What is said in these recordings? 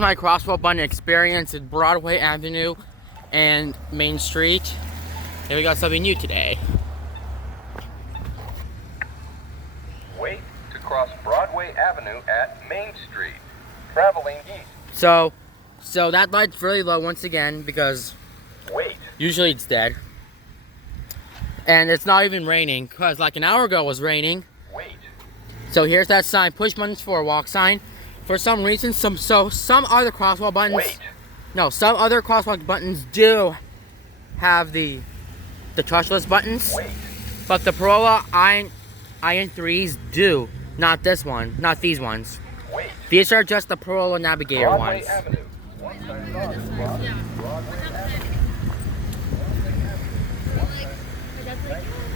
my crosswalk button experience at Broadway Avenue and Main Street. Here we got something new today. Wait to cross Broadway Avenue at Main Street, traveling east. So that light's really low once again because Wait. usually it's dead. And it's not even raining because like an hour ago it was raining. Wait. So here's that sign, push buttons for a walk sign. For some reason, some other crosswalk buttons. Wait. No, some other crosswalk buttons do have the touchless buttons. Wait. But the Corolla Iron 3s do. Not this one. Not these ones. Wait. These are just the Corolla Navigator Broadway ones. Avenue. Walk signs on. Broadway Avenue.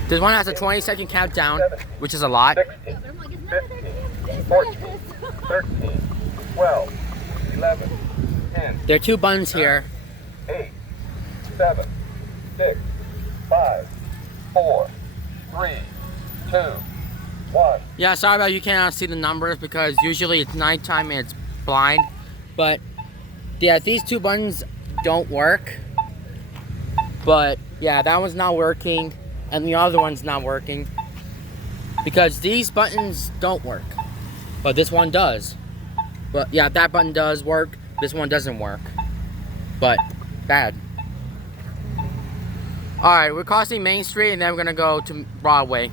This one has a 20-second countdown, which is a lot. 16, 15, 14, 13, 12, 11, 10, There are two buttons here. 8, 7, 6, 5, 4, 3, 2, 1. Yeah, sorry about you cannot see the numbers because usually it's nighttime and it's blind. But yeah, these two buttons don't work. But yeah, that one's not working and the other one's not working because these buttons don't work. But this one does. But yeah, that button does work. This one doesn't work. But bad. Alright, we're crossing Main Street and then we're gonna go to Broadway.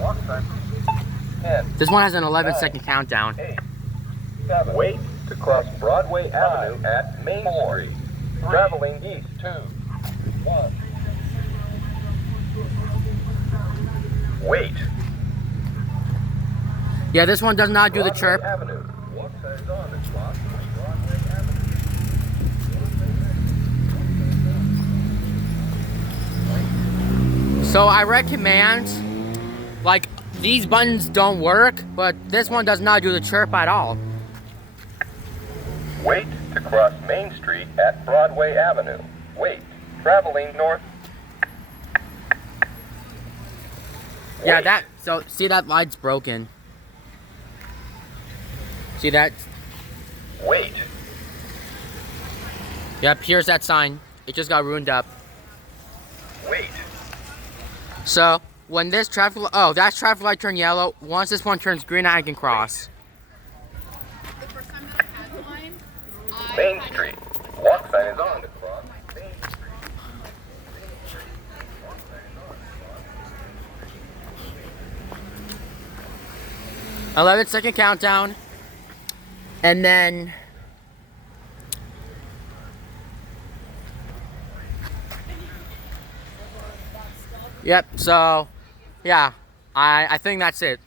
Walk sign. 10, This one has an 11-second countdown. 8, 7. Wait to cross Broadway Avenue at Main Street, traveling east. 2, 1. Wait. Yeah, this one does not do the Broadway chirp. Avenue. Walk signs on to cross Broadway Avenue. So I recommend, like, these buttons don't work, but this one does not do the chirp at all. Wait to cross Main Street at Broadway Avenue. Wait. Traveling north. Yeah, so see that light's broken. See that? Wait. Yep, here's that sign. It just got ruined up. Wait. So, when this traffic that traffic light turned yellow, once this one turns green, I can cross. The first time that I had one, Main Street. Walk sign is on to cross Main Street. 11-second countdown. And then yep, so yeah, I think that's it.